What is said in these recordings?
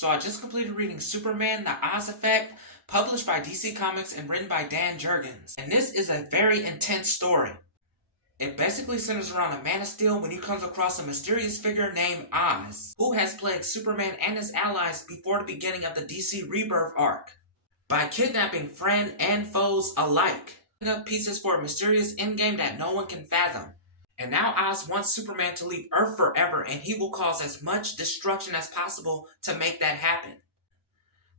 So I just completed reading Superman The Oz Effect, published by DC Comics and written by Dan Jurgens. And this is a very intense story. It basically centers around a Man of Steel when he comes across a mysterious figure named Oz, who has plagued Superman and his allies before the beginning of the DC Rebirth arc, by kidnapping friend and foes alike, picking up pieces for a mysterious endgame that no one can fathom. And now Oz wants Superman to leave Earth forever, and he will cause as much destruction as possible to make that happen.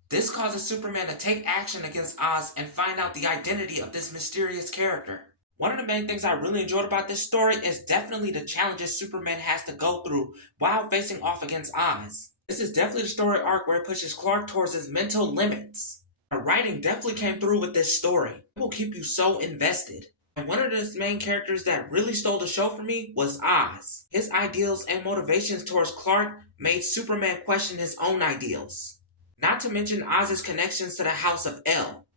This causes Superman to take action against Oz and find out the identity of this mysterious character. One of the main things I really enjoyed about this story is definitely the challenges Superman has to go through while facing off against Oz. This is definitely the story arc where it pushes Clark towards his mental limits. The writing definitely came through with this story. It will keep you so invested. And one of the main characters that really stole the show for me was Oz. His ideals and motivations towards Clark made Superman question his own ideals. Not to mention Oz's connections to the House of El.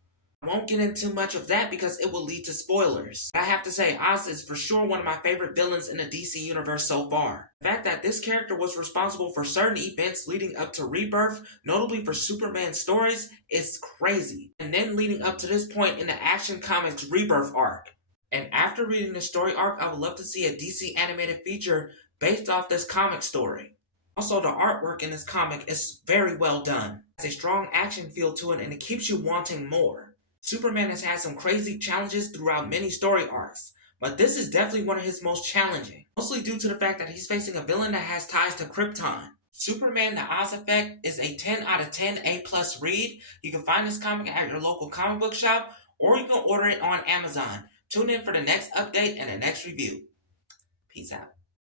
I won't get into much of that because it will lead to spoilers. But I have to say, Oz is for sure one of my favorite villains in the DC universe so far. The fact that this character was responsible for certain events leading up to Rebirth, notably for Superman's stories, is crazy. And then leading up to this point in the Action Comics Rebirth arc. And after reading the story arc, I would love to see a DC animated feature based off this comic story. Also, the artwork in this comic is very well done. It has a strong action feel to it and it keeps you wanting more. Superman has had some crazy challenges throughout many story arcs, but this is definitely one of his most challenging, mostly due to the fact that he's facing a villain that has ties to Krypton. Superman The Oz Effect is a 10 out of 10 A+ read. You can find this comic at your local comic book shop, or you can order it on Amazon. Tune in for the next update and the next review. Peace out.